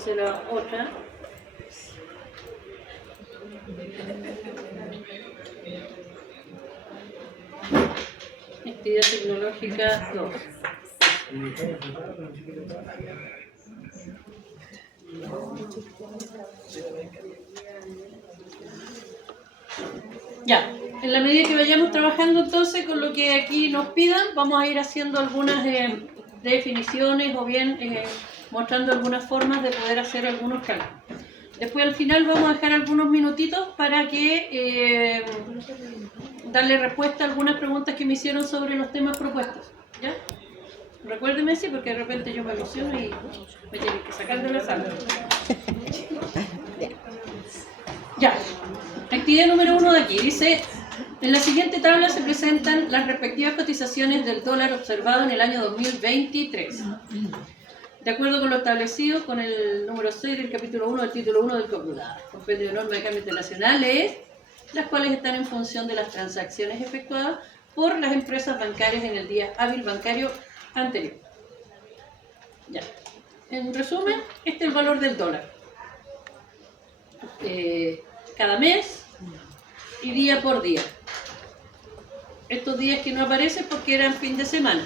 puse la otra. Actividad tecnológica 2. Ya, en la medida que vayamos trabajando entonces con lo que aquí nos pidan, vamos a ir haciendo algunas definiciones o bien mostrando algunas formas de poder hacer algunos cálculos. Después al final vamos a dejar algunos minutitos para que darle respuesta a algunas preguntas que me hicieron sobre los temas propuestos. ¿Ya? Recuérdeme sí, porque de repente yo me emociono y me tienen que sacar de la sala. Ya. Actividad número 1 de aquí. Dice, en la siguiente tabla se presentan las respectivas cotizaciones del dólar observado en el año 2023. De acuerdo con lo establecido con el número 6 del capítulo 1 del título 1 del Compendio de Normas de Cambio Internacionales, las cuales están en función de las transacciones efectuadas por las empresas bancarias en el día hábil bancario anterior. Ya. En resumen, este es el valor del dólar. Cada mes y día por día. Estos días que no aparecen porque eran fin de semana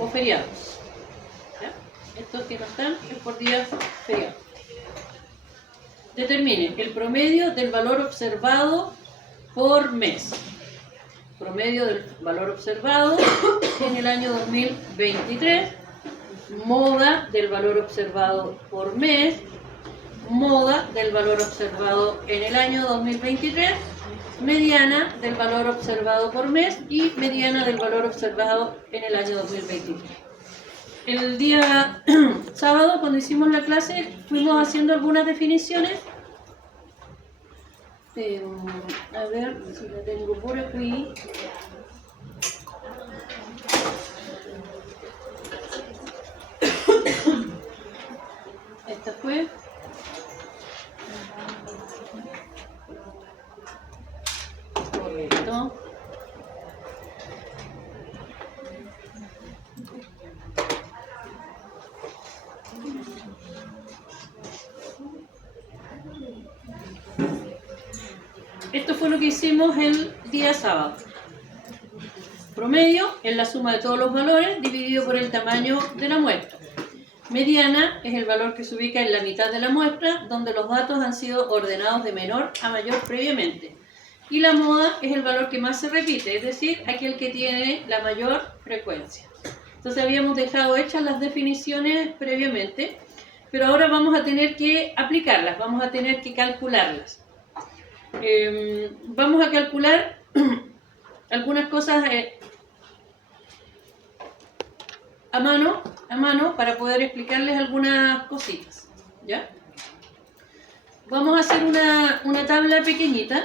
o feriados. ¿Ya? Estos que no están es por días feriados. Determine el promedio del valor observado por mes. Promedio del valor observado en el año 2023. Moda del valor observado por mes. Moda del valor observado en el año 2023. Mediana del valor observado por mes y mediana del valor observado en el año 2023. El día sábado, cuando hicimos la clase, fuimos haciendo algunas definiciones. A ver si la tengo por aquí. Esta fue. Correcto. Esto fue lo que hicimos el día sábado. Promedio es la suma de todos los valores dividido por el tamaño de la muestra. Mediana es el valor que se ubica en la mitad de la muestra, donde los datos han sido ordenados de menor a mayor previamente. Y la moda es el valor que más se repite, es decir, aquel que tiene la mayor frecuencia. Entonces habíamos dejado hechas las definiciones previamente, pero ahora vamos a tener que aplicarlas, vamos a tener que calcularlas. Vamos a calcular algunas cosas a mano para poder explicarles algunas cositas, ¿ya? Vamos a hacer una tabla pequeñita.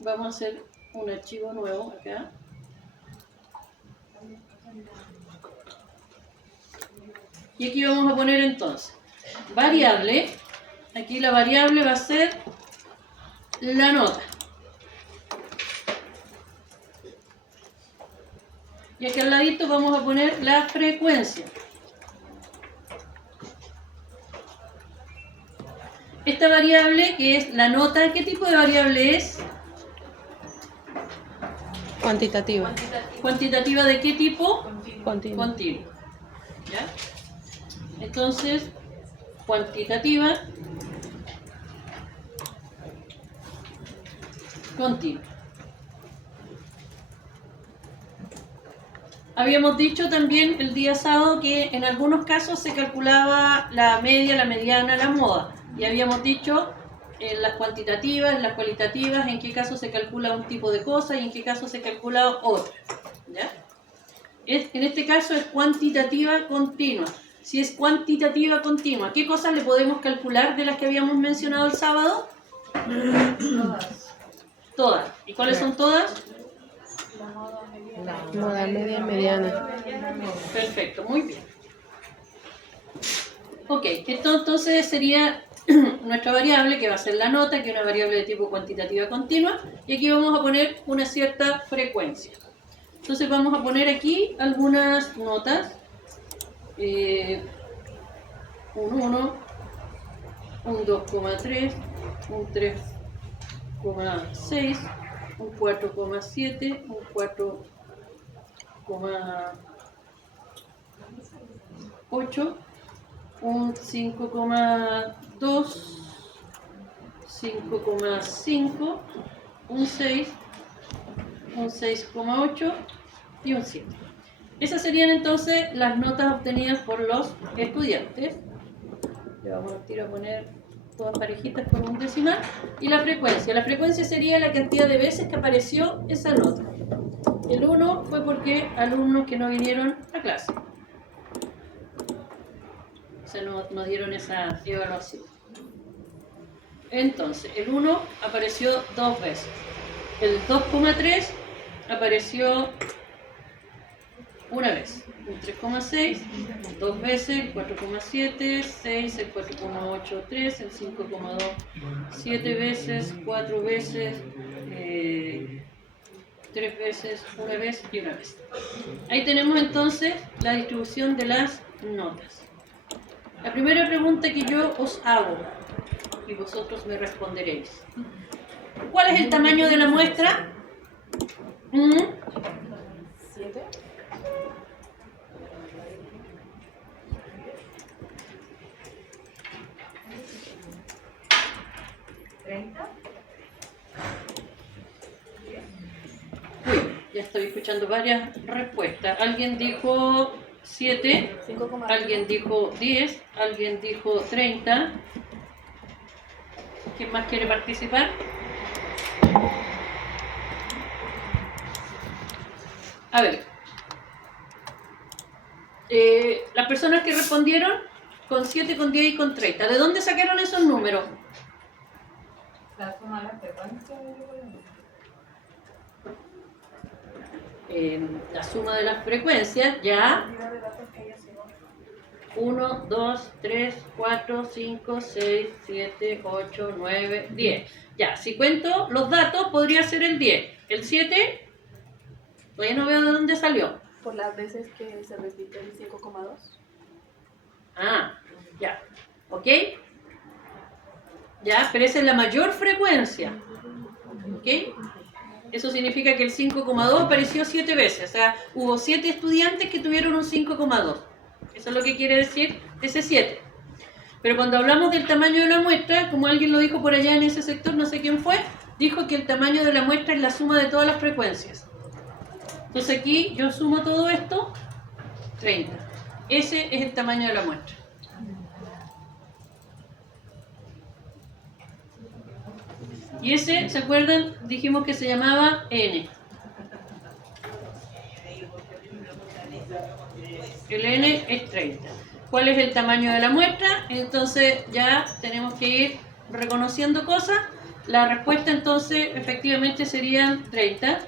Vamos a hacer un archivo nuevo acá. Y aquí vamos a poner entonces variable. Aquí la variable va a ser la nota. Y aquí al ladito vamos a poner la frecuencia. Esta variable que es la nota, ¿qué tipo de variable es? Cuantitativa. ¿Cuantitativa de qué tipo? Continua. Continua. ¿Ya? Entonces, cuantitativa continua. Habíamos dicho también el día sábado que en algunos casos se calculaba la media, la mediana, la moda. Y habíamos dicho en las cuantitativas, en las cualitativas, en qué caso se calcula un tipo de cosa y en qué caso se calcula otra. ¿Ya? En este caso es cuantitativa continua. Si es cuantitativa continua, ¿qué cosas le podemos calcular de las que habíamos mencionado el sábado? Todas. ¿Y cuáles son todas? Moda media y mediana. Perfecto, muy bien. Ok, esto entonces sería nuestra variable, que va a ser la nota, que es una variable de tipo cuantitativa continua, y aquí vamos a poner una cierta frecuencia. Entonces vamos a poner aquí algunas notas. Un 1, un 2,3, un 3,6, un 4,7, un 4,8, un 5,2, 5,5, un 6, un 6,8 y un 7. Esas serían entonces las notas obtenidas por los estudiantes. Le vamos a poner todas parejitas con un decimal. Y la frecuencia. La frecuencia sería la cantidad de veces que apareció esa nota. El 1 fue porque alumnos que no vinieron a clase. O sea, nos dieron esa evaluación. Entonces, el 1 apareció 2 veces. El 2,3 apareció una vez. El 3,6, 2 veces. El 4,7, 6. El 4,8, 3. El 5,2, 7 veces. 4 veces. 3 veces, una vez y una vez. Ahí tenemos entonces la distribución de las notas. La primera pregunta que yo os hago, y vosotros me responderéis. ¿Cuál es el tamaño de la muestra? 7. Ya estoy escuchando varias respuestas. Alguien dijo 7, alguien dijo 10, alguien dijo 30. ¿Quién más quiere participar? A ver. Las personas que respondieron con 7, con 10 y con 30. ¿De dónde sacaron esos números? La suma de las frecuencias. La suma de las frecuencias, ya. 1, 2, 3, 4, 5, 6, 7, 8, 9, 10. Ya, si cuento los datos, podría ser el 10. El 7, todavía no veo de dónde salió. Por las veces que se repite el 5,2. Ah, ya. ¿Ok? Ya, pero esa es la mayor frecuencia. ¿Ok? Eso significa que el 5,2 apareció 7 veces. O sea, hubo 7 estudiantes que tuvieron un 5,2. Eso es lo que quiere decir ese 7. Pero cuando hablamos del tamaño de la muestra, como alguien lo dijo por allá en ese sector, no sé quién fue, dijo que el tamaño de la muestra es la suma de todas las frecuencias. Entonces aquí yo sumo todo esto, 30. Ese es el tamaño de la muestra. Y ese, ¿se acuerdan? Dijimos que se llamaba N. El N es 30. ¿Cuál es el tamaño de la muestra? Entonces ya tenemos que ir reconociendo cosas. La respuesta entonces efectivamente serían 30.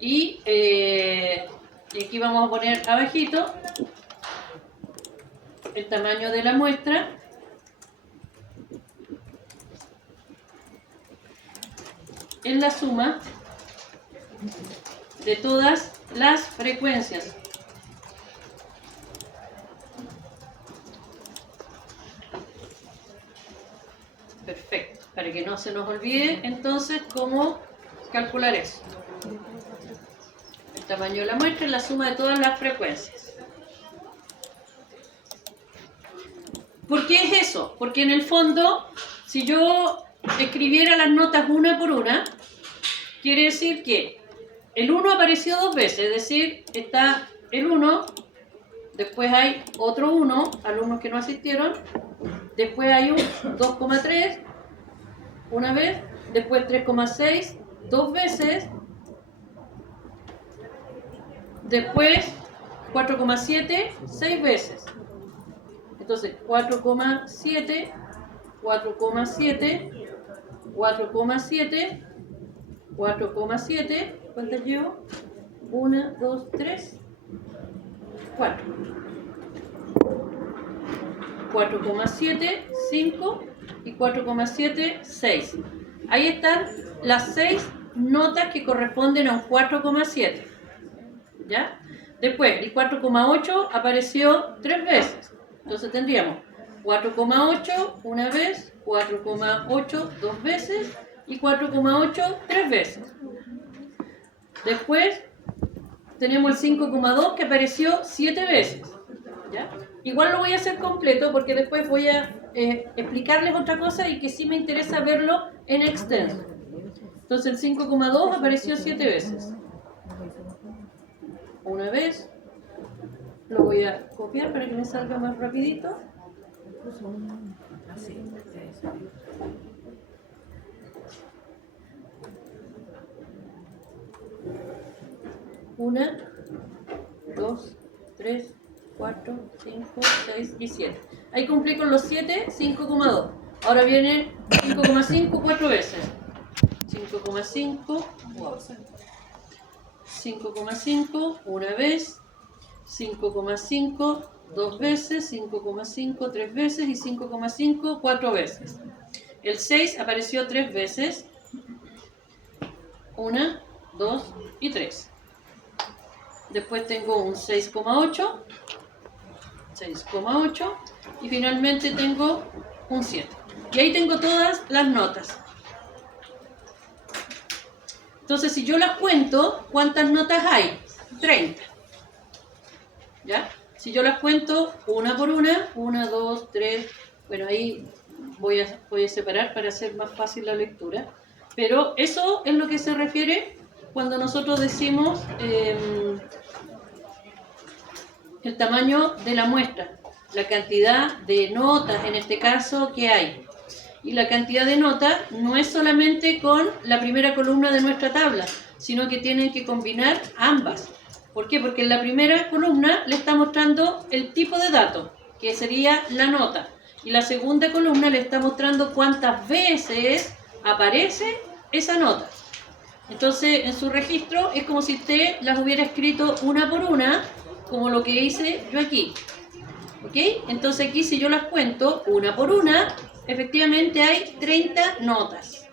Y aquí vamos a poner abajito el tamaño de la muestra. En la suma de todas las frecuencias. Perfecto. Para que no se nos olvide, entonces, cómo calcular eso. El tamaño de la muestra es la suma de todas las frecuencias. ¿Por qué es eso? Porque en el fondo, si yo escribiera las notas una por una, quiere decir que el 1 apareció 2 veces, es decir, está el 1, después hay otro 1, alumnos que no asistieron, después hay un 2,3, una vez, después 3,6, 2 veces, después 4,7, 6 veces. Entonces 4,7, 4,7, 4,7, 4,7, ¿cuántas llevo? 1, 2, 3, 4. 4,7, 5 y 4,7, 6. Ahí están las 6 notas que corresponden a un 4,7. ¿Ya? Después, el 4,8 apareció 3 veces. Entonces tendríamos 4,8 una vez, 4,8 dos veces y 4,8 tres veces. Después tenemos el 5,2 que apareció 7 veces. ¿Ya? Igual lo voy a hacer completo porque después voy a explicarles otra cosa y que sí me interesa verlo en extenso. Entonces el 5,2 apareció 7 veces. Una vez. Lo voy a copiar para que me salga más rapidito. Una, 2, 3, 4, 5, 6 y 7. Ahí cumplí con los 7, 5,2. Ahora viene 5,5 4 veces. 5,5, wow. 5,5 una vez, 5,5 dos veces, 5,5 tres veces y 5,5 cuatro veces. El 6 apareció 3 veces. 1, 2 y 3. Después tengo un 6,8, 6,8 y finalmente tengo un 7. Y ahí tengo todas las notas. Entonces, si yo las cuento, ¿cuántas notas hay? 30. ¿Ya? Si yo las cuento una por una, 1, 2, 3, bueno, ahí voy a separar para hacer más fácil la lectura. Pero eso es lo que se refiere cuando nosotros decimos el tamaño de la muestra, la cantidad de notas en este caso que hay. Y la cantidad de notas no es solamente con la primera columna de nuestra tabla, sino que tienen que combinar ambas. ¿Por qué? Porque en la primera columna le está mostrando el tipo de dato, que sería la nota. Y la segunda columna le está mostrando cuántas veces aparece esa nota. Entonces, en su registro es como si usted las hubiera escrito una por una, como lo que hice yo aquí. ¿Ok? Entonces aquí si yo las cuento una por una, efectivamente hay 30 notas.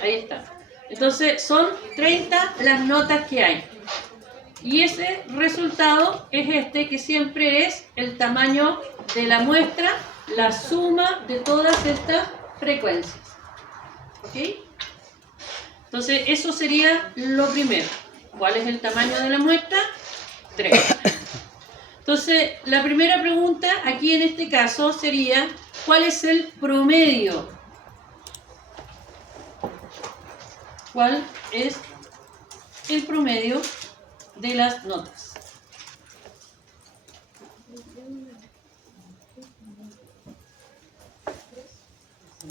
Ahí está. Entonces son 30 las notas que hay. Y ese resultado es este, que siempre es el tamaño de la muestra, la suma de todas estas frecuencias. ¿Ok? Entonces eso sería lo primero. ¿Cuál es el tamaño de la muestra? 30. Entonces, la primera pregunta aquí en este caso sería, ¿cuál es el promedio? ¿Cuál es el promedio de las notas?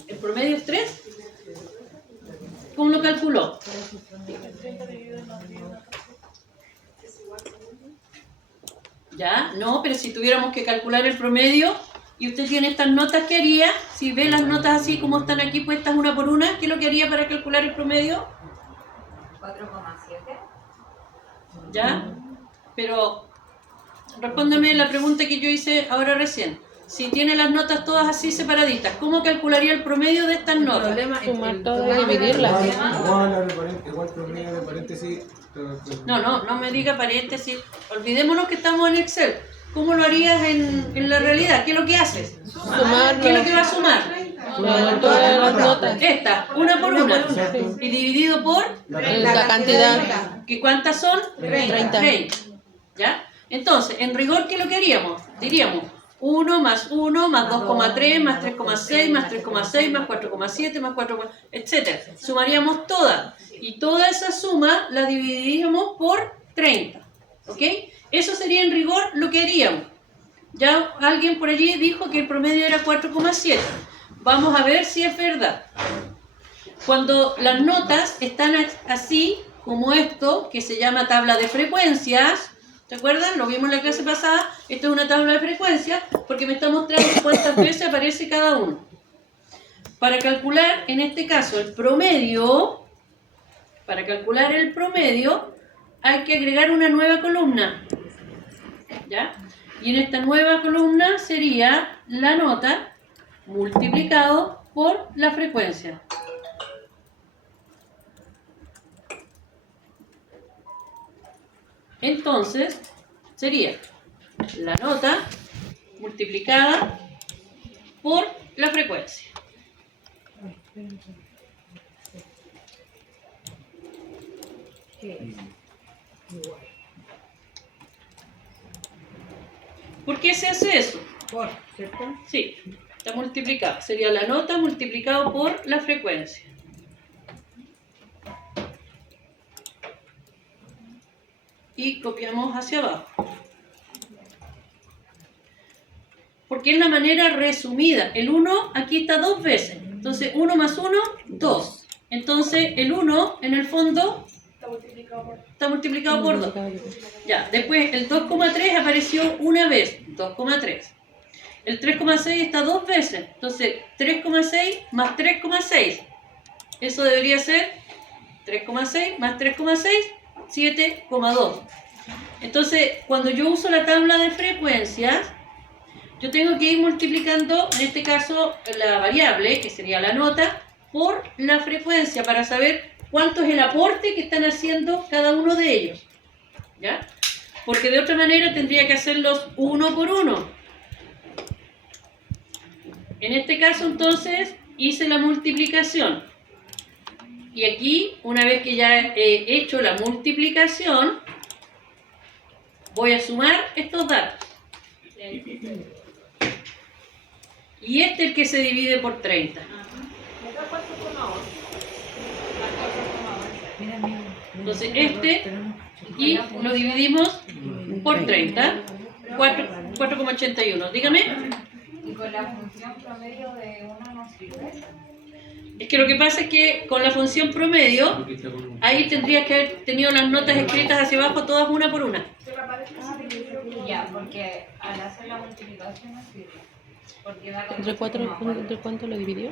¿El promedio es 3? ¿Cómo lo calculó? ¿Ya? No, pero si tuviéramos que calcular el promedio y usted tiene estas notas, ¿qué haría? Si ve las notas así como están aquí puestas una por una, ¿qué es lo que haría para calcular el promedio? 4,7. ¿Ya? Pero respóndeme la pregunta que yo hice ahora recién. Si tiene las notas todas así separaditas, ¿cómo calcularía el promedio de estas notas? Sumar todo y dividirlas. Igual promedio de paréntesis. No me diga paréntesis. Olvidémonos que estamos en Excel. ¿Cómo lo harías en la realidad? ¿Qué es lo que haces? Sumarlo. ¿Qué es lo que va a sumar? Todas las notas. Esta, una por una. Y dividido por La cantidad. ¿que cuántas son? 30. ¿Ya? Entonces, en rigor, ¿qué es lo que haríamos? Diríamos 1 más 1 más 2,3 más 3,6 más 3,6 más 4,7 más 4, etc. Sumaríamos todas. Y toda esa suma la dividiríamos por 30. ¿Ok? Eso sería en rigor lo que haríamos. Ya alguien por allí dijo que el promedio era 4,7. Vamos a ver si es verdad. Cuando las notas están así, como esto, que se llama tabla de frecuencias, ¿se acuerdan? Lo vimos en la clase pasada. Esto es una tabla de frecuencias porque me está mostrando cuántas veces aparece cada uno. Para calcular, en este caso, el promedio, hay que agregar una nueva columna. ¿Ya? Y en esta nueva columna sería la nota multiplicado por la frecuencia. Entonces, sería la nota multiplicada por la frecuencia. ¿Por qué se hace eso? Por, ¿cierto? Sí, está multiplicado. Sería la nota multiplicado por la frecuencia. Y copiamos hacia abajo. Porque es la manera resumida. El 1 aquí está 2 veces. Entonces 1 más 1, 2. Entonces el 1 en el fondo está multiplicado por 2. Ya, después el 2,3 apareció una vez, 2,3. El 3,6 está 2 veces. Entonces 3,6 más 3,6. Eso debería ser 3,6 más 3,6, 7,2. Entonces, cuando yo uso la tabla de frecuencias, yo tengo que ir multiplicando, en este caso, la variable, que sería la nota, por la frecuencia, para saber cuánto es el aporte que están haciendo cada uno de ellos. ¿Ya? Porque de otra manera tendría que hacerlos uno por uno. En este caso, entonces, hice la multiplicación. Y aquí, una vez que ya he hecho la multiplicación, voy a sumar estos datos. Y este es el que se divide por 30. Entonces este, y lo dividimos por 30, 4,81. Dígame. Y con la función promedio de 1 no sirve. Es que lo que pasa es que con la función promedio, ahí tendrías que haber tenido las notas escritas hacia abajo todas una por una. Ya, porque al hacer la multiplicación no sirve. Porque da ¿Entre cuánto lo dividió?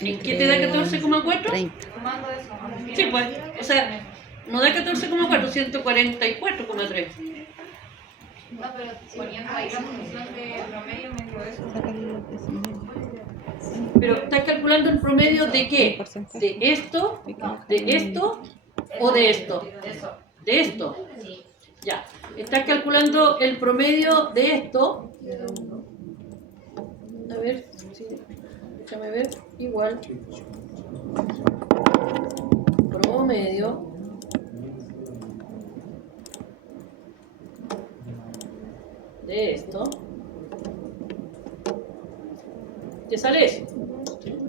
¿En qué te da 14,4? 30. Sumando eso. Sí, pues, o sea, no da 14,4, 144,3. No, pero poniendo ahí la función de promedio me dio eso. Pero estás calculando el promedio de qué? ¿De esto o de esto? Eso. De esto. Sí. Ya. Estás calculando el promedio de esto. A ver, sí, déjame ver. Igual. Promedio. De esto. ¿Te sale eso?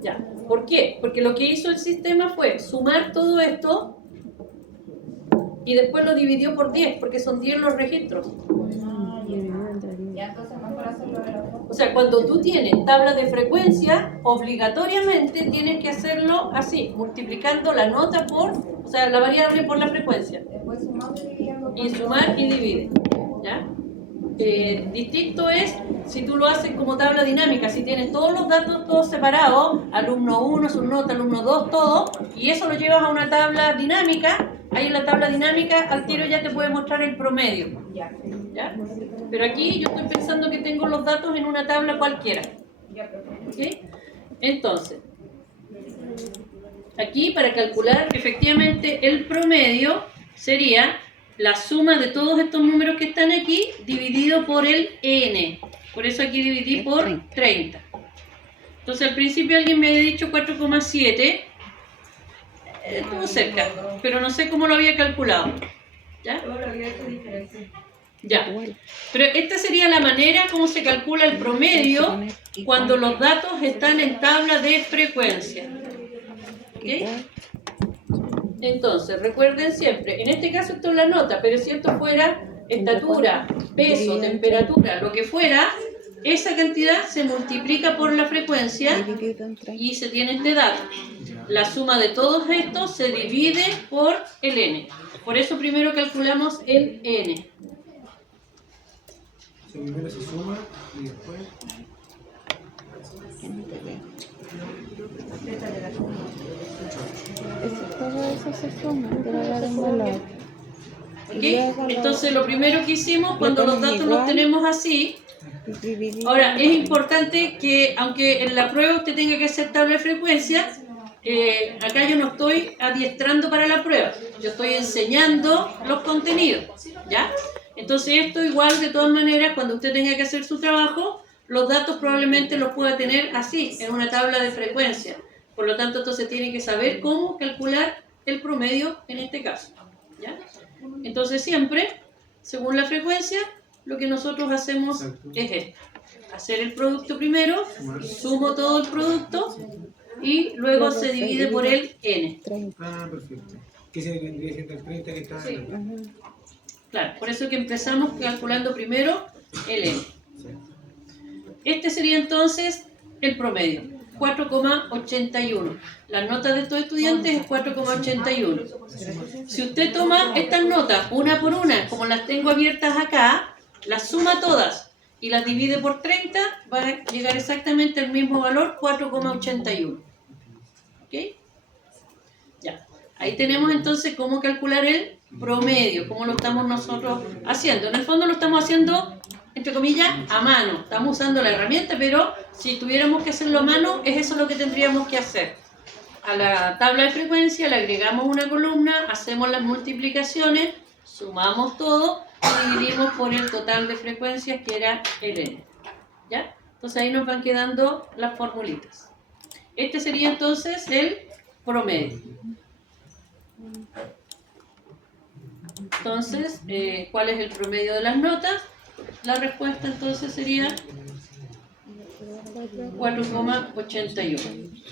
Ya. ¿Por qué? Porque lo que hizo el sistema fue sumar todo esto y después lo dividió por 10, porque son 10 los registros. Ya, entonces mejor hacerlo de los dos. O sea, cuando tú tienes tabla de frecuencia, obligatoriamente tienes que hacerlo así, multiplicando la nota por, o sea, la variable por la frecuencia. Después sumando y dividiendo. Y sumar y divide. ¿Ya? Distinto es si tú lo haces como tabla dinámica, si tienes todos los datos todos separados, alumno 1, subnota, alumno 2, todo, y eso lo llevas a una tabla dinámica, ahí en la tabla dinámica al tiro ya te puede mostrar el promedio. Ya. ¿Ya? Pero aquí yo estoy pensando que tengo los datos en una tabla cualquiera. Ya, perfecto. ¿Ok? Entonces, aquí para calcular efectivamente el promedio sería la suma de todos estos números que están aquí dividido por el n. Por eso aquí dividí por 30. Entonces al principio alguien me había dicho 4,7. Estuvo cerca, pero no sé cómo lo había calculado. ¿Ya? Todo lo había hecho diferente. Ya. Pero esta sería la manera como se calcula el promedio cuando los datos están en tabla de frecuencia. ¿Ok? Entonces, recuerden siempre, en este caso esto es la nota, pero si esto fuera estatura, peso, temperatura, lo que fuera, esa cantidad se multiplica por la frecuencia y se tiene este dato. La suma de todos estos se divide por el n. Por eso primero calculamos el n. Primero se suma y después. Todo eso se suma, te va a dar un valor. ¿Ok? Entonces lo primero que hicimos cuando los datos los tenemos así, Ahora, es importante que, aunque en la prueba usted tenga que hacer tabla de frecuencia, acá yo no estoy adiestrando para la prueba, yo estoy enseñando los contenidos, ¿ya? Entonces esto igual, de todas maneras, cuando usted tenga que hacer su trabajo, los datos probablemente los pueda tener así, en una tabla de frecuencia. Por lo tanto, entonces tiene que saber cómo calcular el promedio en este caso, ¿ya? Entonces siempre, según la frecuencia, lo que nosotros hacemos es esto. Hacer el producto primero, sumo todo el producto y luego se divide por el n. Ah, perfecto. ¿Qué se vendría siendo el 30 que está en el... Claro, por eso que empezamos calculando primero el n. Este sería entonces el promedio, 4,81. Las notas de estos estudiantes es 4,81. Si usted toma estas notas una por una, como las tengo abiertas acá, las suma todas y las divide por 30, va a llegar exactamente al mismo valor, 4,81. ¿Ok? Ya. Ahí tenemos entonces cómo calcular el promedio, cómo lo estamos nosotros haciendo. En el fondo lo estamos haciendo, entre comillas, a mano. Estamos usando la herramienta, pero si tuviéramos que hacerlo a mano, es eso lo que tendríamos que hacer. A la tabla de frecuencia le agregamos una columna, hacemos las multiplicaciones, sumamos todo y dividimos por el total de frecuencias, que era el n. ¿Ya? Entonces ahí nos van quedando las formulitas. Este sería entonces el promedio. Entonces, ¿cuál es el promedio de las notas? La respuesta entonces sería 4,81.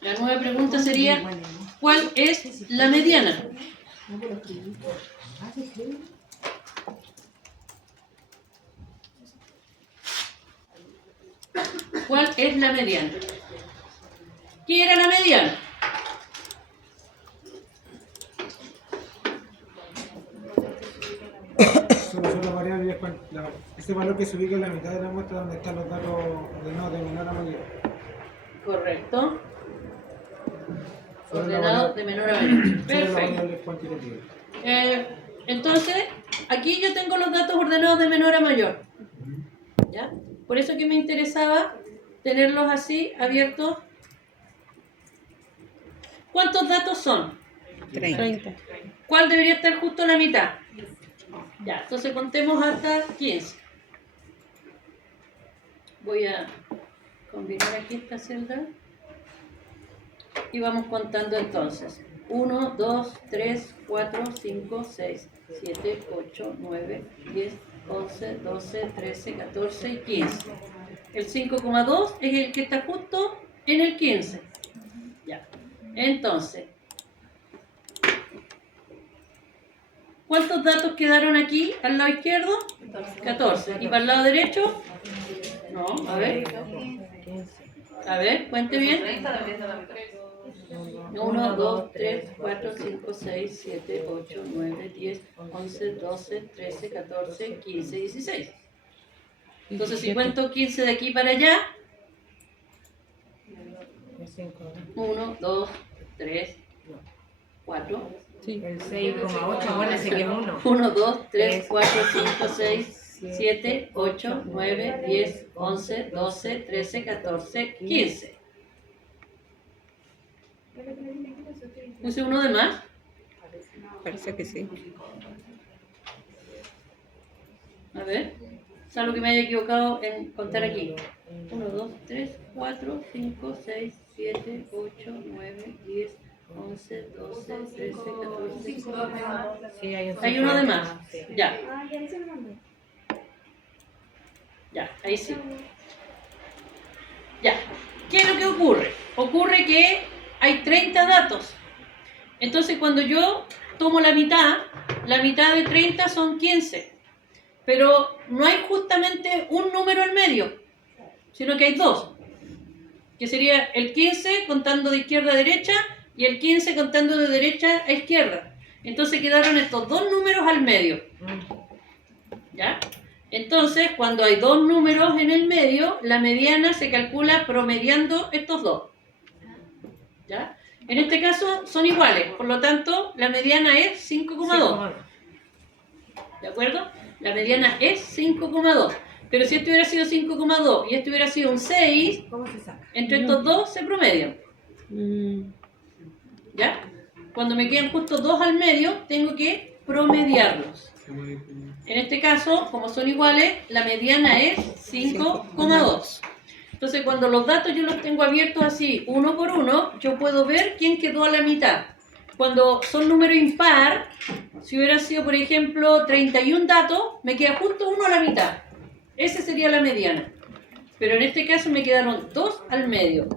La nueva pregunta sería, ¿cuál es la mediana? ¿Cuál es la mediana? ¿Qué era la mediana? Son las variables, ese valor que se ubica en la mitad de la muestra donde están los datos ordenados de menor a mayor. Correcto. Son Ordenado de menor a mayor. Son las Perfecto. variables cuantitativas. Entonces, aquí yo tengo los datos ordenados de menor a mayor. ¿Ya? Por eso que me interesaba tenerlos así, abiertos. ¿Cuántos datos son? 30. ¿Cuál debería estar justo a la mitad? Ya, entonces contemos hasta 15. Voy a combinar aquí esta celda. Y vamos contando entonces. 1, 2, 3, 4, 5, 6, 7, 8, 9, 10, 11, 12, 13, 14 y 15. El 5,2 es el que está justo en el 15. Ya. Entonces, ¿cuántos datos quedaron aquí al lado izquierdo? 14. ¿Y para el lado derecho? No, a ver. A ver, cuente bien. 1, 2, 3, 4, 5, 6, 7, 8, 9, 10, 11, 12, 13, 14, 15, 16. Entonces, si cuento 15 de aquí para allá, 1, 2, 3, 4. El 6,8, acuérdense que es 1. 1, 2, 3, 4, 5, 6, 7, 8, 9, 10, 11, 12, 13, 14, 15. ¿Puse uno de más? Parece que sí. A ver, salvo que me haya equivocado en contar aquí. 1, 2, 3, 4, 5, 6, 7, 8, 9, 10, 11, 12, 13, 14, 15. Sí, Hay uno de más. Ya. Ya, ahí sí. Ya. ¿Qué es lo que ocurre? Ocurre que hay 30 datos. Entonces, cuando yo tomo la mitad de 30 son 15. Pero no hay justamente un número en medio, sino que hay dos. Que sería el 15 contando de izquierda a derecha y el 15 contando de derecha a izquierda. Entonces quedaron estos dos números al medio. ¿Ya? Entonces, cuando hay dos números en el medio, la mediana se calcula promediando estos dos. ¿Ya? En este caso son iguales, por lo tanto, la mediana es 5,2. ¿De acuerdo? La mediana es 5,2. Pero si esto hubiera sido 5,2 y esto hubiera sido un 6, ¿Cómo se saca? entre estos dos se promedian. Mm, ¿Ya? Cuando me quedan justo dos al medio, tengo que promediarlos. En este caso, como son iguales, la mediana es 5,2. Entonces, cuando los datos yo los tengo abiertos así, uno por uno, yo puedo ver quién quedó a la mitad. Cuando son número impar, si hubiera sido, por ejemplo, 31 datos, me queda justo uno a la mitad. Esa sería la mediana. Pero en este caso me quedaron dos al medio.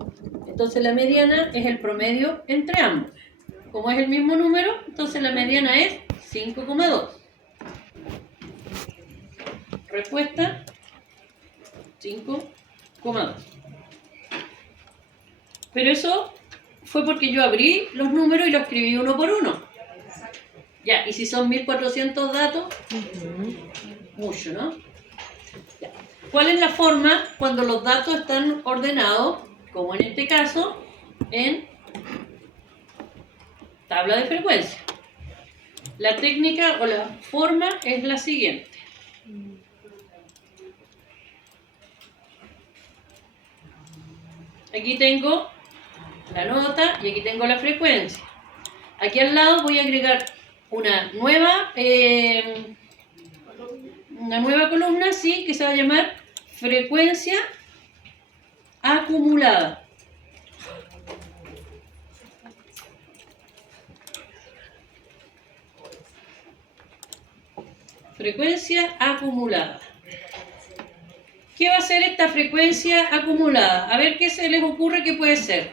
Entonces la mediana es el promedio entre ambos. Como es el mismo número, entonces la mediana es 5,2. Respuesta 5,2. Pero eso fue porque yo abrí los números y los escribí uno por uno. Ya, y si son 1400 datos, mucho, ¿no? Ya. ¿Cuál es la forma cuando los datos están ordenados, como en este caso, en tabla de frecuencia? La técnica o la forma es la siguiente. Aquí tengo la nota y aquí tengo la frecuencia. Aquí al lado voy a agregar una nueva columna, sí, que se va a llamar frecuencia acumulada. Frecuencia acumulada. ¿Qué va a ser esta frecuencia acumulada? A ver qué se les ocurre que puede ser.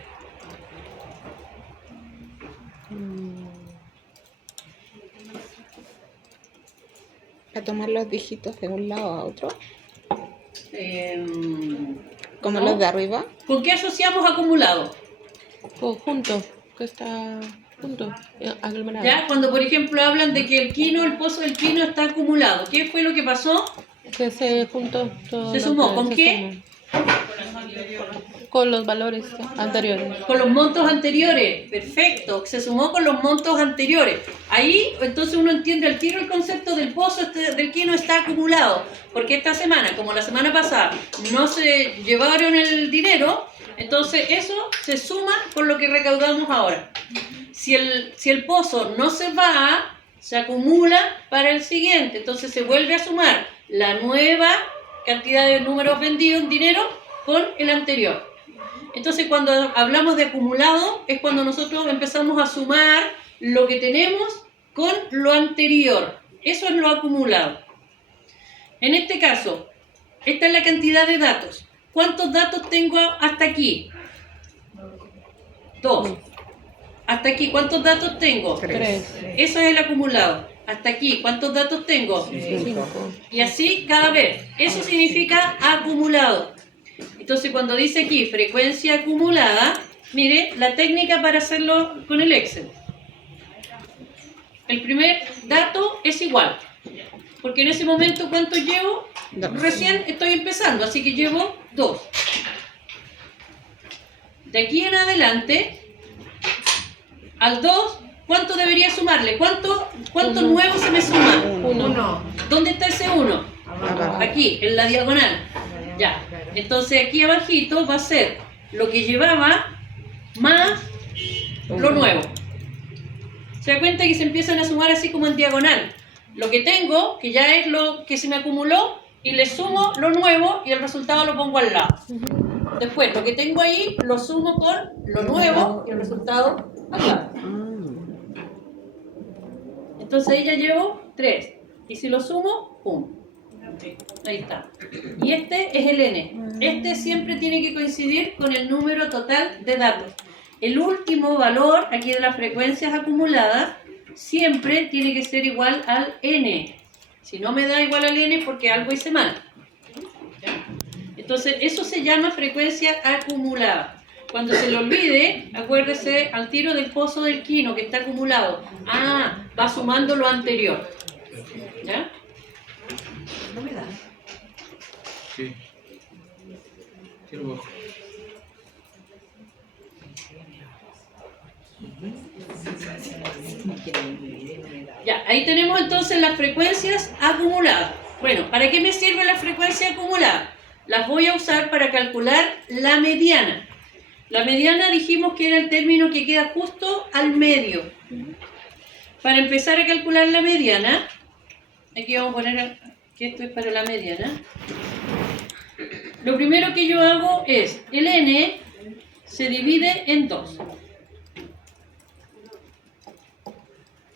¿A tomar los dígitos de un lado a otro? Como ¿no? los de arriba. ¿Con qué asociamos acumulado? O junto, que está junto, aglomerado. ¿Ya? Cuando, por ejemplo, hablan de que el pozo del Quino está acumulado. ¿Qué fue lo que pasó? Que se juntó todo. ¿Se lo sumó? que ¿Con se qué? sumó. Con los valores anteriores. Con los montos anteriores. Perfecto. Se sumó con los montos anteriores. Ahí, entonces, uno entiende al tiro el concepto del pozo del Quino está acumulado. Porque esta semana, como la semana pasada, no se llevaron el dinero, entonces eso se suma con lo que recaudamos ahora. Si el pozo no se va, se acumula para el siguiente. Entonces se vuelve a sumar la nueva cantidad de números vendidos en dinero con el anterior. Entonces cuando hablamos de acumulado es cuando nosotros empezamos a sumar lo que tenemos con lo anterior. Eso es lo acumulado. En este caso, esta es la cantidad de datos. ¿Cuántos datos tengo hasta aquí? 2. Hasta aquí, ¿cuántos datos tengo? 3, Eso es el acumulado. Hasta aquí, ¿cuántos datos tengo? 5. Y así cada vez. Eso significa acumulado. Entonces, cuando dice aquí frecuencia acumulada, mire la técnica para hacerlo con el Excel. El primer dato es igual. Porque en ese momento, ¿cuánto llevo? Recién estoy empezando, así que llevo 2. De aquí en adelante, al 2, ¿cuánto debería sumarle? ¿Cuánto nuevo se me suma? 1. ¿Dónde está ese 1? Aquí, en la diagonal. Ya. Entonces aquí abajito va a ser lo que llevaba más lo nuevo. ¿Se da cuenta que se empiezan a sumar así como en diagonal? Lo que tengo, que ya es lo que se me acumuló, y le sumo lo nuevo y el resultado lo pongo al lado. Después, lo que tengo ahí, lo sumo con lo nuevo y el resultado al lado. Entonces ahí ya llevo 3. Y si lo sumo, ¡pum! Ahí está. Y este es el n. Este siempre tiene que coincidir con el número total de datos. El último valor aquí de las frecuencias acumuladas siempre tiene que ser igual al n. Si no me da igual al n, porque algo hice mal. Entonces, eso se llama frecuencia acumulada. Cuando se le olvide, acuérdese al tiro del pozo del Quino que está acumulado. Ah, va sumando lo anterior. ¿Ya? No me da. Sí. Quiero bajo. Ya, ahí tenemos entonces las frecuencias acumuladas. Bueno, ¿para qué me sirve la frecuencia acumulada? Las voy a usar para calcular la mediana. La mediana dijimos que era el término que queda justo al medio. Para empezar a calcular la mediana, aquí vamos a poner que esto es para la mediana. Lo primero que yo hago es, el n se divide en 2.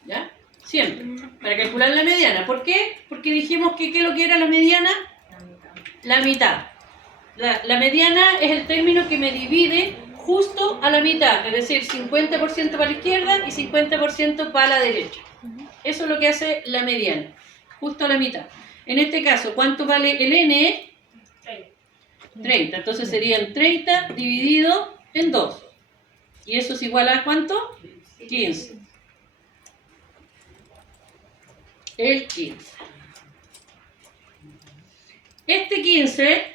¿Ya? Siempre. Para calcular la mediana. ¿Por qué? Porque dijimos que ¿qué es lo que era la mediana? La mitad. La mediana es el término que me divide justo a la mitad, es decir, 50% para la izquierda y 50% para la derecha. Eso es lo que hace la mediana, justo a la mitad. En este caso, ¿cuánto vale el n? 30. Entonces serían 30 dividido en 2. ¿Y eso es igual a cuánto? 15. El 15. Este 15,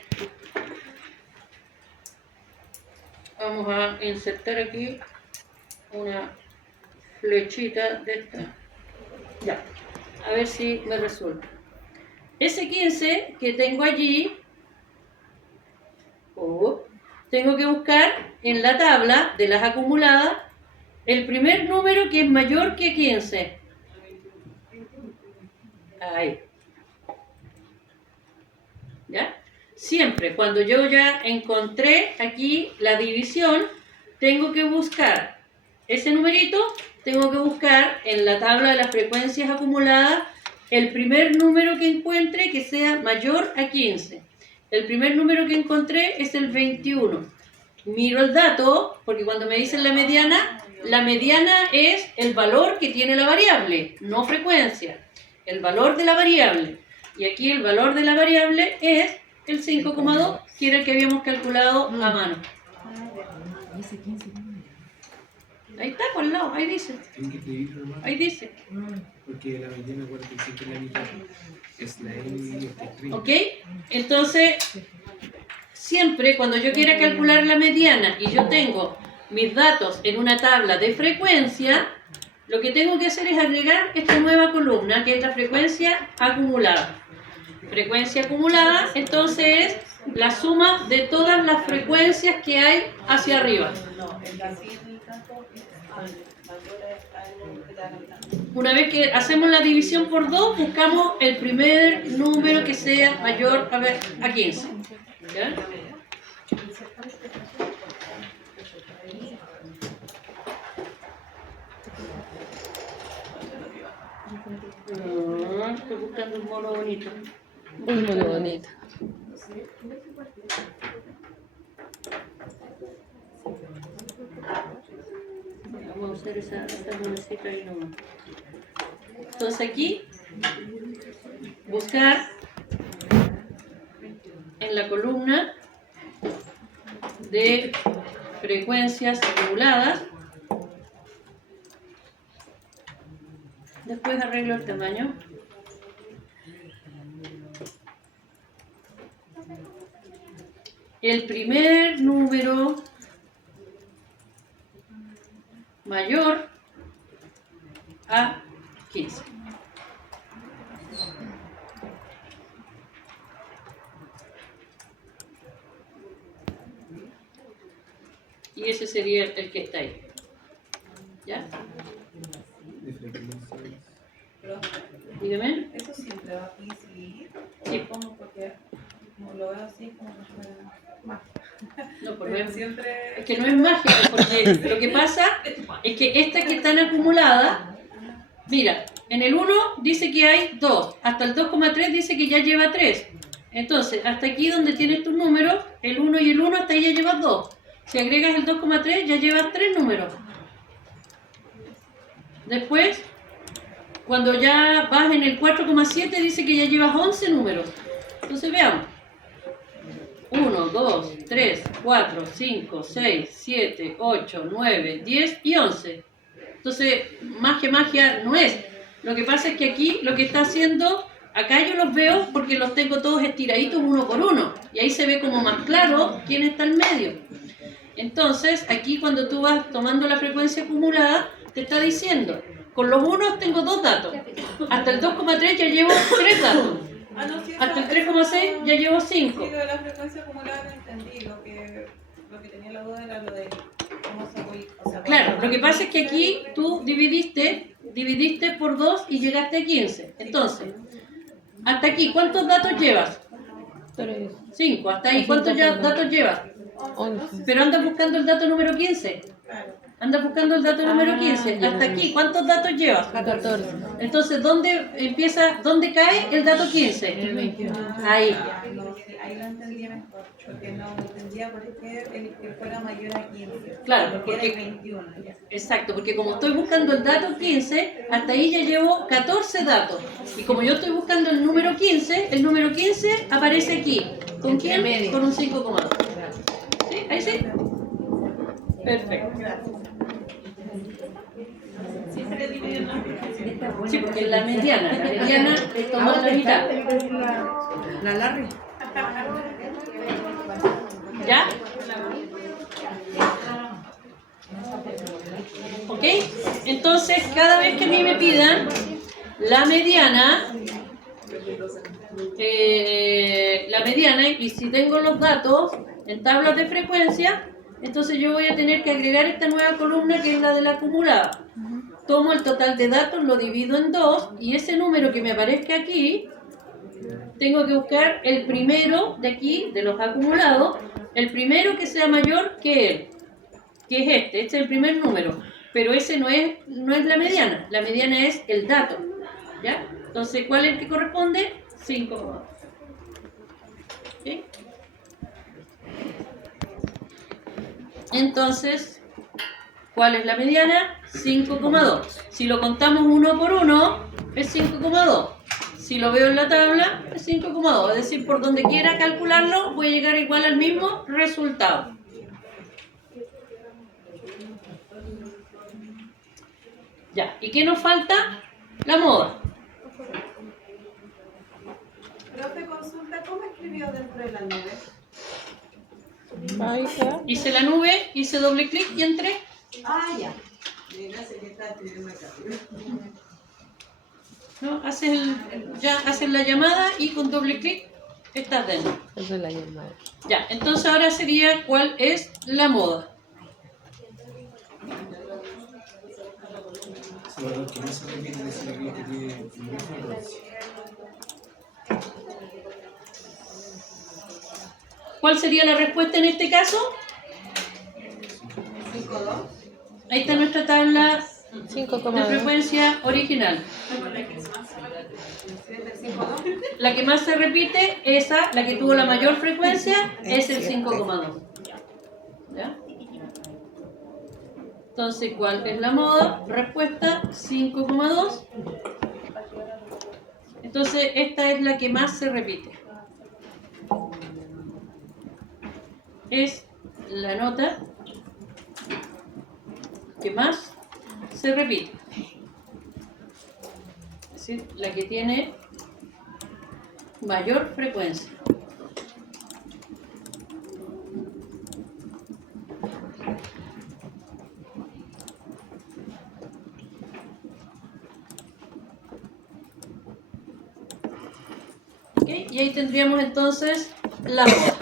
vamos a insertar aquí una flechita de esta. Ya, a ver si me resuelve. Ese 15 que tengo allí, tengo que buscar en la tabla de las acumuladas el primer número que es mayor que 15. Ahí. ¿Ya? Siempre, cuando yo ya encontré aquí la división, tengo que buscar ese numerito, tengo que buscar en la tabla de las frecuencias acumuladas el primer número que encuentre que sea mayor a 15. El primer número que encontré es el 21. Miro el dato, porque cuando me dicen la mediana es el valor que tiene la variable, no frecuencia. El valor de la variable. Y aquí el valor de la variable es el 5,2, que era el que habíamos calculado a mano. Ahí está, por el lado, ahí dice. Ahí dice. Porque la mediana 45 es la mitad. Es la N y este 30. ¿Ok? Entonces, siempre cuando yo quiera calcular la mediana y yo tengo mis datos en una tabla de frecuencia, lo que tengo que hacer es agregar esta nueva columna, que es la frecuencia acumulada. Frecuencia acumulada, entonces, es la suma de todas las frecuencias que hay hacia arriba. Una vez que hacemos la división por 2, buscamos el primer número que sea mayor a 15. ¿Ya? Estoy buscando un mono bonito. Un mono bonito. Vamos a usar esa lunecita ahí nomás. Entonces aquí, buscar en la columna de frecuencias acumuladas. Después arreglo el tamaño. El primer número mayor a 15. Y ese sería el que está ahí. ¿Ya? Dígame. Eso siempre va a coincidir. Sí. Como porque como lo veo así, como que más. No, por Pero ejemplo, siempre. es que no es mágico, porque lo que pasa es que estas que están acumuladas, mira, en el 1 dice que hay 2, hasta el 2,3 dice que ya lleva 3. Entonces, hasta aquí donde tienes tus números, el 1 y el 1, hasta ahí ya llevas 2. Si agregas el 2,3, ya llevas 3 números. Después, cuando ya vas en el 4,7, dice que ya llevas 11 números. Entonces, veamos. 1, 2, 3, 4, 5, 6, 7, 8, 9, 10 y 11. Entonces, magia no es. Lo que pasa es que aquí lo que está haciendo, acá yo los veo porque los tengo todos estiraditos uno por uno. Y ahí se ve como más claro quién está en medio. Entonces, aquí cuando tú vas tomando la frecuencia acumulada, te está diciendo Con los 1 tengo 2 datos. Hasta el 2,3 ya llevo 3 datos. Ah, no, sí, Hasta el 3,6 ya llevo 5. Sí, lo de la frecuencia acumulada lo entendí. Lo que tenía la duda era lo de cómo se puede. O sea, Claro, lo que pasa es que aquí tú dividiste por 2 y llegaste a 15. Entonces, hasta aquí, ¿cuántos datos llevas? 3, 5. Hasta ahí, ¿cuántos datos llevas? 11, Pero andas buscando el dato número 15. Claro. Andas buscando el dato número 15. Hasta aquí, ¿cuántos datos llevas? 14. Entonces, ¿dónde cae el dato 15? Ahí. Ya, no, sí, ahí lo entendía mejor. Porque no entendía por qué el que fuera mayor a 15. Claro, porque porque- era 21. Ya. Exacto, porque como estoy buscando el dato 15, hasta ahí ya llevo 14 datos. Y como yo estoy buscando el número 15 aparece aquí. ¿Con quién? Con un 5,2. ¿Sí? ¿Ahí sí? Perfecto. Sí, porque la mediana es tomar la mitad. La Larry. ¿Ya? ¿Ok? Entonces, cada vez que a mí me pidan la mediana, y si tengo los datos en tablas de frecuencia, entonces yo voy a tener que agregar esta nueva columna que es la de la acumulada. Tomo el total de datos, lo divido en 2 y ese número que me aparezca aquí, tengo que buscar el primero de aquí, de los acumulados, el primero que sea mayor que él, que es este es el primer número, pero ese no es la mediana es el dato, ¿ya? Entonces, ¿cuál es el que corresponde? 5,2. ¿Sí? Entonces, ¿cuál es la mediana? 5,2. Si lo contamos uno por uno, es 5,2. Si lo veo en la tabla, es 5,2. Es decir, por donde quiera calcularlo, voy a llegar igual al mismo resultado. Ya, ¿y qué nos falta? La moda. Profe, consulta, ¿cómo escribió dentro de la nube? Ahí está. Hice la nube, hice doble clic y entré. Ah, ya. ¿No? Ya haces la llamada y con doble clic estás dentro. Esa es la llamada. Ya, entonces ahora sería cuál es la moda. Ese valor que no se repite es el que tiene mayor frecuencia. ¿Cuál sería la respuesta en este caso? 5,2. Ahí está nuestra tabla de 5,2. frecuencia original. La que más se repite, esa, la que tuvo la mayor frecuencia, es el 5,2. ¿Ya? Entonces, ¿cuál es la moda? Respuesta 5,2. Entonces, esta es la que más se repite. Es la nota que más se repite. Es decir, la que tiene mayor frecuencia. ¿Ok? Y ahí tendríamos entonces la moda.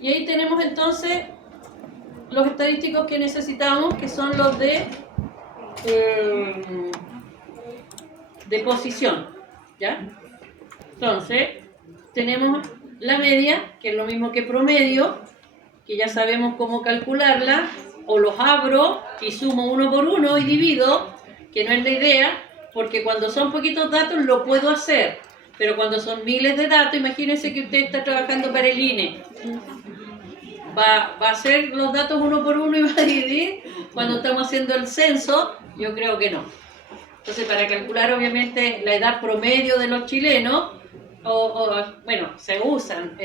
Y ahí tenemos entonces los estadísticos que necesitamos, que son los de posición, ¿ya? Entonces, tenemos la media, que es lo mismo que promedio, que ya sabemos cómo calcularla, o los abro y sumo uno por uno y divido, que no es la idea, porque cuando son poquitos datos lo puedo hacer, pero cuando son miles de datos, imagínense que usted está trabajando para el INE. Va a hacer los datos uno por uno y va a dividir cuando estamos haciendo el censo. Yo creo que no. Entonces, para calcular obviamente la edad promedio de los chilenos, bueno, se usan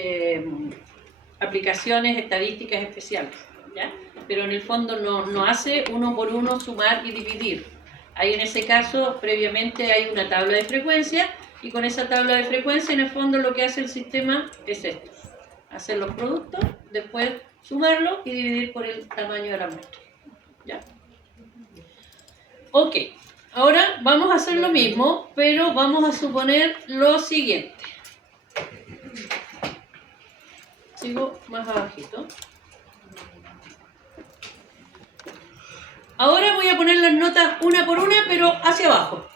aplicaciones estadísticas especiales, ¿ya? Pero en el fondo no hace uno por uno sumar y dividir. Ahí en ese caso, previamente hay una tabla de frecuencia y con esa tabla de frecuencia en el fondo lo que hace el sistema es esto. Hacer los productos, después sumarlos y dividir por el tamaño de la muestra. ¿Ya? Ok, ahora vamos a hacer lo mismo, pero vamos a suponer lo siguiente. Sigo más abajito. Ahora voy a poner las notas una por una, pero hacia abajo.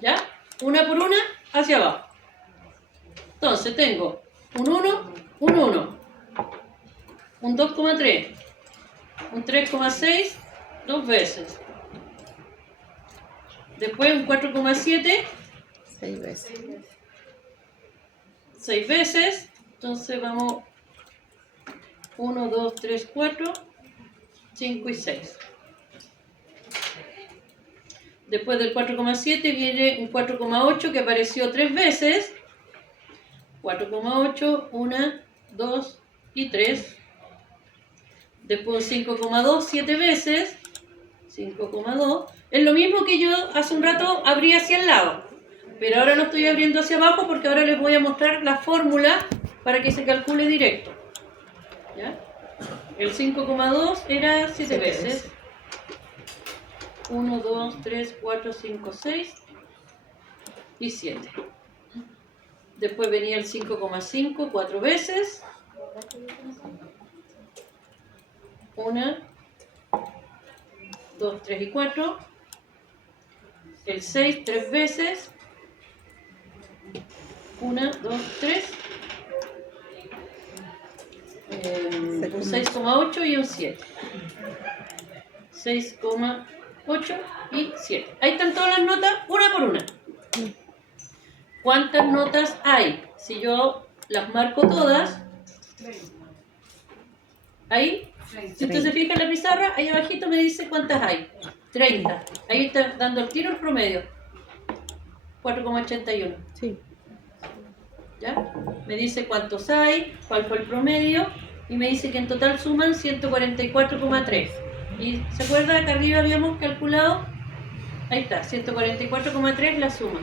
¿Ya? Una por una, hacia abajo. Entonces tengo un 1, un 1, un 2,3, un 3,6, dos veces. Después un 4,7, 6 veces. 6 veces. Entonces vamos 1, 2, 3, 4, 5 y 6. Después del 4,7 viene un 4,8 que apareció 3 veces. 4,8, 1, 2 y 3. Después 5,2, 7 veces. 5,2. Es lo mismo que yo hace un rato abrí hacia el lado. Pero ahora lo estoy abriendo hacia abajo porque ahora les voy a mostrar la fórmula para que se calcule directo. ¿Ya? El 5,2 era 7 veces. 1, 2, 3, 4, 5, 6 y 7. Después venía el 5,5, 4 veces. 1, 2, 3 y 4. El 6, 3 veces. 1, 2, 3. Un 6,8 y un 7. 6,8 y 7. Ahí están todas las notas, una por una. ¿Cuántas notas hay? Si yo las marco todas, ahí, si usted se fija en la pizarra, ahí abajito me dice cuántas hay. 30. Ahí está dando el tiro el promedio. 4,81. Sí. ¿Ya? Me dice cuántos hay, cuál fue el promedio, y me dice que en total suman 144,3. ¿Y se acuerda que arriba habíamos calculado? Ahí está, 144,3 la suma.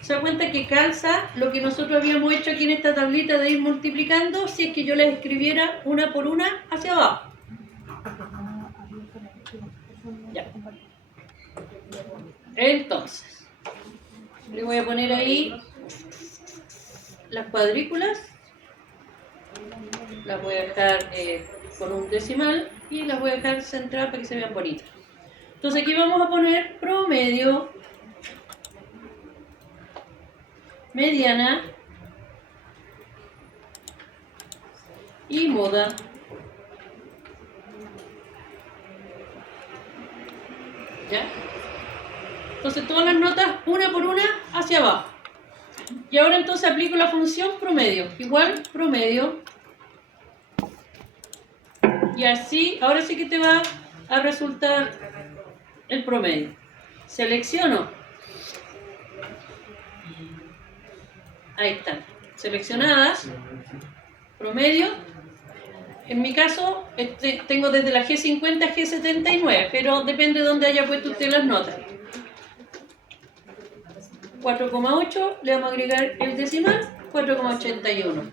¿Se da cuenta que calza lo que nosotros habíamos hecho aquí en esta tablita de ir multiplicando si es que yo les escribiera una por una hacia abajo? Ya. Entonces, le voy a poner ahí las cuadrículas. Las voy a dejar con un decimal y las voy a dejar centradas para que se vean bonitas. Entonces aquí vamos a poner promedio, mediana y moda. ¿Ya? Entonces todas las notas una por una hacia abajo. Y ahora entonces aplico la función promedio. Igual promedio. Y así, ahora sí que te va a resultar el promedio. Selecciono. Ahí están. Seleccionadas. Promedio. En mi caso, tengo desde la G50 a G79, pero depende de dónde haya puesto usted las notas. 4,8, le vamos a agregar el decimal, 4,81.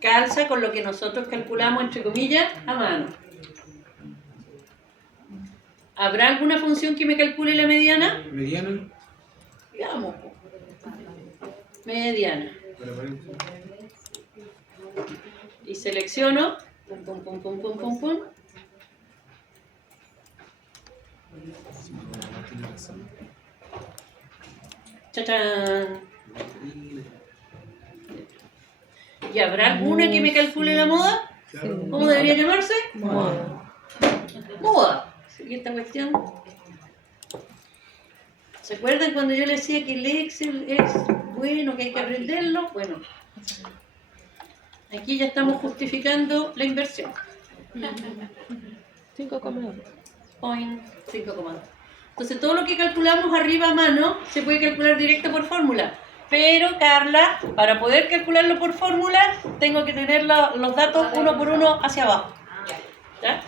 Calza con lo que nosotros calculamos, entre comillas, a mano. ¿Habrá alguna función que me calcule la mediana? Mediana. Veamos. Mediana. Y selecciono. Pum, pum, pum, pum, pum, pum, pum. ¡Chachán! ¿Y habrá alguna que me calcule la moda? ¿Cómo debería llamarse? Moda. Moda. ¿Y esta cuestión? ¿Se acuerdan cuando yo les decía que el Excel es bueno, que hay que aprenderlo? Bueno, aquí ya estamos justificando la inversión. 5,1. Point 5,2. Entonces todo lo que calculamos arriba a mano se puede calcular directo por fórmula. Pero Carla, para poder calcularlo por fórmula, tengo que tener los datos uno por uno hacia abajo. ¿Ya?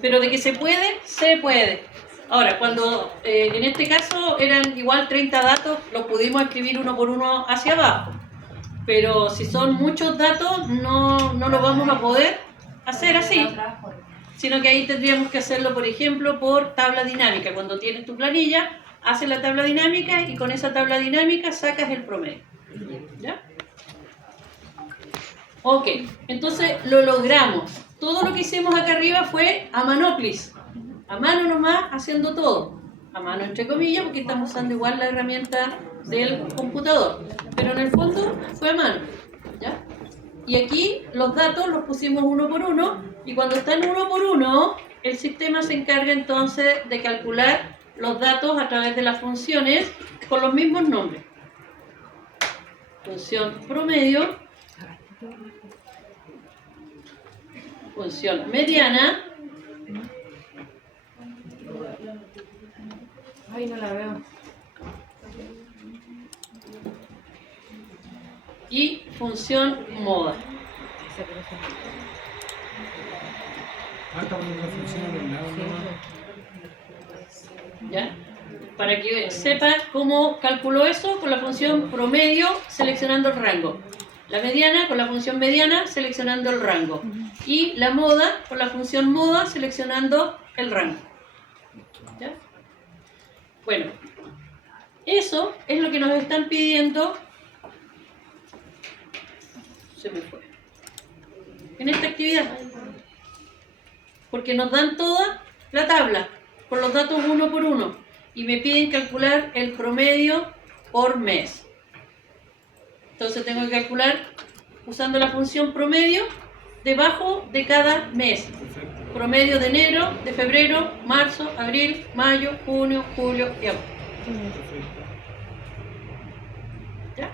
Pero de que se puede, se puede. Ahora, cuando en este caso eran igual 30 datos, los pudimos escribir uno por uno hacia abajo. pero si son muchos datos no lo vamos a poder hacer así, sino que ahí tendríamos que hacerlo, por ejemplo, por tabla dinámica. Cuando tienes tu planilla, haces la tabla dinámica y con esa tabla dinámica sacas el promedio. ¿Ya? Ok, entonces lo logramos. Todo lo que hicimos acá arriba fue a manoplis, a mano nomás, haciendo todo. A mano entre comillas, porque estamos usando igual la herramienta del computador. Pero en el fondo fue a mano. ¿Ya? Y aquí los datos los pusimos uno por uno, y cuando están uno por uno, el sistema se encarga entonces de calcular los datos a través de las funciones con los mismos nombres. Función promedio, función mediana, Ay, no la veo. y función moda. Está poniendo la función en los lados, ¿no? ¿Ya? Para que sepa cómo calculó eso con la función promedio seleccionando el rango. La mediana con la función mediana seleccionando el rango. Y la moda con la función moda seleccionando el rango. ¿Ya? Bueno, eso es lo que nos están pidiendo. Se me fue. En esta actividad. Porque nos dan toda la tabla con los datos uno por uno. Y me piden calcular el promedio por mes. Entonces tengo que calcular usando la función promedio debajo de cada mes. Promedio de enero, de febrero, marzo, abril, mayo, junio, julio y agosto. ¿Ya?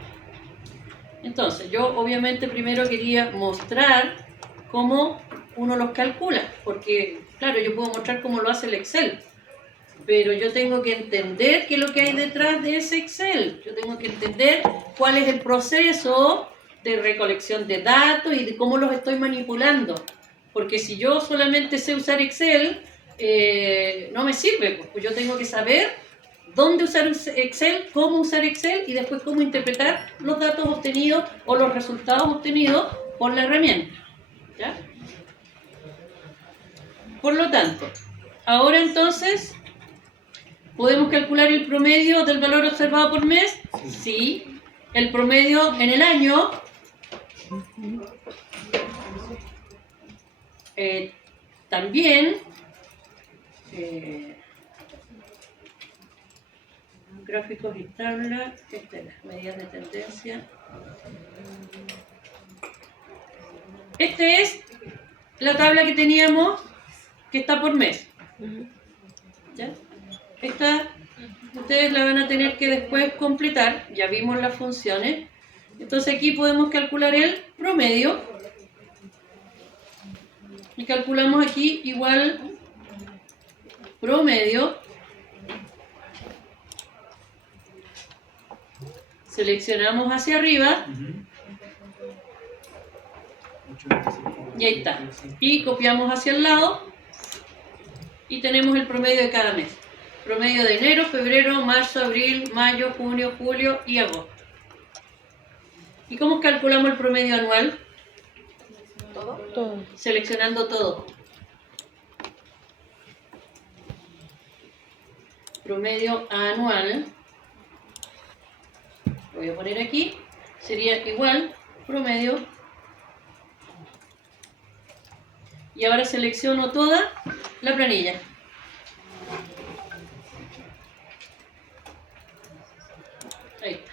Entonces yo obviamente primero quería mostrar cómo uno los calcula. Porque claro, yo puedo mostrar cómo lo hace el Excel. Pero yo tengo que entender qué es lo que hay detrás de ese Excel. Yo tengo que entender cuál es el proceso de recolección de datos y de cómo los estoy manipulando. Porque si yo solamente sé usar Excel, no me sirve. Pues yo tengo que saber dónde usar Excel, cómo usar Excel y después cómo interpretar los datos obtenidos o los resultados obtenidos por la herramienta. ¿Ya? Por lo tanto, ahora entonces, ¿podemos calcular el promedio del valor observado por mes? Sí. El promedio en el año. También. Gráficos y tablas. Las medidas de tendencia. Esta es la tabla que teníamos que está por mes. ¿Ya? Esta ustedes la van a tener que después completar. Ya vimos las funciones. Entonces aquí podemos calcular el promedio. Y calculamos aquí igual promedio. Seleccionamos hacia arriba. Y ahí está. Y copiamos hacia el lado. Y tenemos el promedio de cada mes. Promedio de enero, febrero, marzo, abril, mayo, junio, julio y agosto. ¿Y cómo calculamos el promedio anual? Todo. Seleccionando todo. Promedio anual. Lo voy a poner aquí. Sería igual promedio. Y ahora selecciono toda la planilla. Ahí está.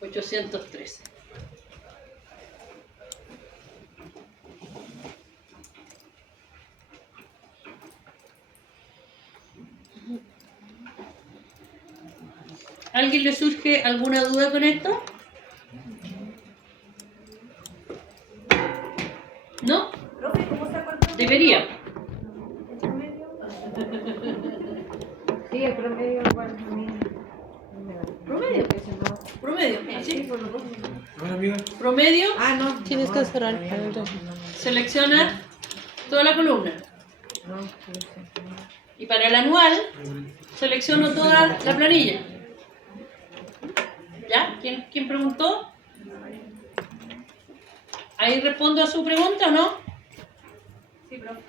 813. ¿Alguien le surge alguna duda con esto? ¿No? Debería. Sí, el promedio igual también. Promedio. Promedio. ¿Así? Bueno, amiga, Promedio. Ah, no. Tienes que cerrar el panel. Selecciona toda la columna. No, Y para el anual, selecciono toda la planilla. ¿Ya? ¿Quién preguntó? ¿Ahí respondo a su pregunta o no? Sí, profe.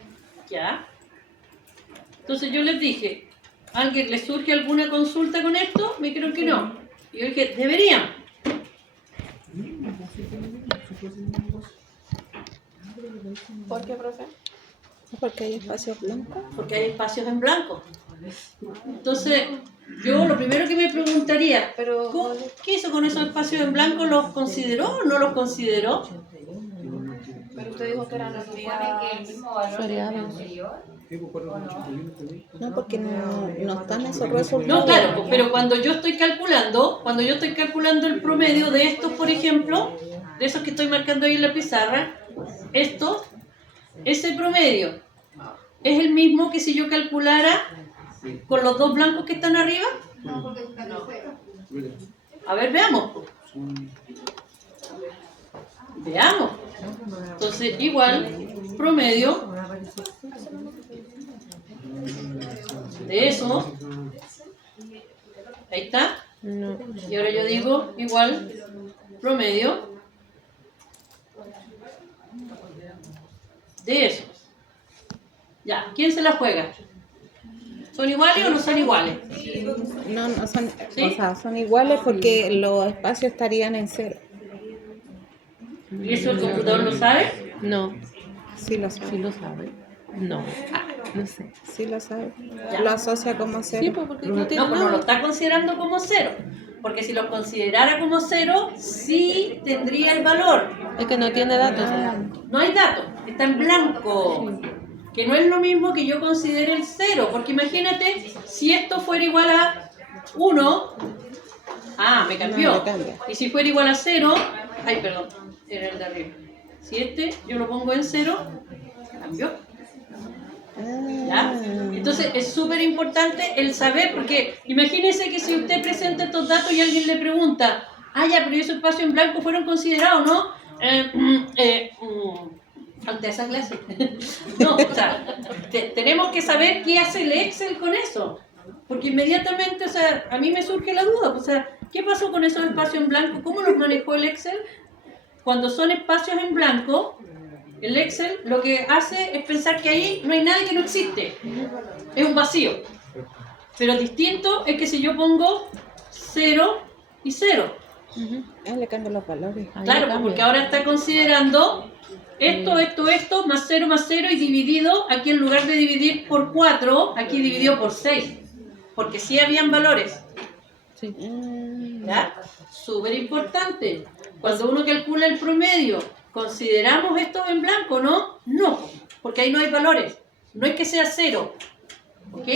Ya. Entonces yo les dije, ¿a alguien le surge alguna consulta con esto? Me dijeron que no. Y yo dije, deberían. ¿Por qué, profe? Porque hay espacios blancos. Porque hay espacios en blanco. Entonces, yo lo primero que me preguntaría, ¿qué hizo con esos espacios en blanco? ¿Los consideró o no los consideró? Pero usted dijo que eran los Supone que el mismo valor del Feriado. anterior. No, porque no están esos resultados. No, claro, pues, pero cuando yo estoy calculando el promedio de estos, por ejemplo, de esos que estoy marcando ahí en la pizarra, ese promedio es el mismo que si yo calculara con los dos blancos que están arriba. A ver, veamos. Veamos. Entonces, igual, promedio de eso. Ahí está. No. Y ahora yo digo, igual, promedio de esos. Ya, ¿quién se la juega? ¿Son iguales o no son iguales? No, no son, ¿Sí? o sea, son iguales porque los espacios estarían en cero. ¿Y eso el computador lo sabe? No. Sí lo ¿Sí sabe. lo sabe? No. No sé. Sí lo sabe. Ya. Lo asocia como Sí, cero. pues porque no tiene No, pues no lo está considerando como cero. Porque si lo considerara como cero, sí tendría el valor. Es que no tiene datos. No hay datos, está en blanco. Que no es lo mismo que yo considere el cero. Porque imagínate, si esto fuera igual a 1, me cambió. No, me cambia. Y si fuera igual a 0, perdón, era el de arriba. Si yo lo pongo en 0, cambió. ¿Ya? Entonces es súper importante el saber, porque imagínense que si usted presenta estos datos y alguien le pregunta, ya, pero esos espacios en blanco fueron considerados, ¿no? Falta esa clase. No, o sea, tenemos que saber qué hace el Excel con eso, porque inmediatamente, o sea, a mí me surge la duda, o sea, ¿qué pasó con esos espacios en blanco? ¿Cómo los manejó el Excel? Cuando son espacios en blanco, el Excel lo que hace es pensar que ahí no hay nada, que no existe. Es un vacío. Pero distinto es que si yo pongo 0 y 0. Le cambian los valores. Ahí Claro, cambia. porque ahora está considerando esto, más 0, y dividido, aquí en lugar de dividir por 4, aquí dividido por 6. Porque sí habían valores. Sí. ¿Ya? Súper importante. Cuando uno calcula el promedio, ¿consideramos esto en blanco, no? No, porque ahí no hay valores. No es que sea 0. ¿Ok?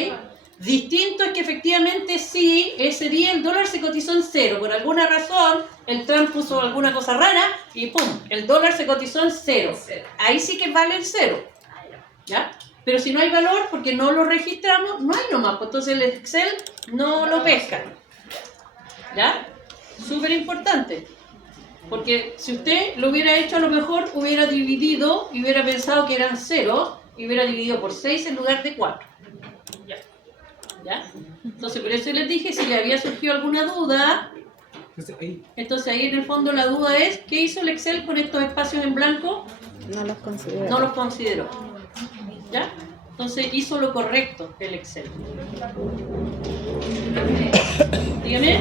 Distinto es que efectivamente sí, ese día el dólar se cotizó en 0. Por alguna razón, el Trump puso alguna cosa rara y ¡pum! El dólar se cotizó en 0. Ahí sí que vale el 0. ¿Ya? Pero si no hay valor, porque no lo registramos, no hay nomás. Pues entonces el Excel no lo pesca. ¿Ya? Súper importante. Porque si usted lo hubiera hecho, a lo mejor hubiera dividido y hubiera pensado que eran 0 y hubiera dividido por 6 en lugar de 4. ¿Ya? Entonces, por eso les dije, si le había surgido alguna duda, entonces ahí en el fondo la duda es, ¿qué hizo el Excel con estos espacios en blanco? No los considera. No los consideró. ¿Ya? Entonces hizo lo correcto el Excel. ¿Dígame?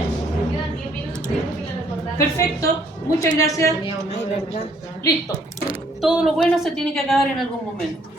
Quedan 10 minutos, tengo que recordar. Perfecto, muchas gracias. Ay, ¿verdad? Listo. Todo lo bueno se tiene que acabar en algún momento.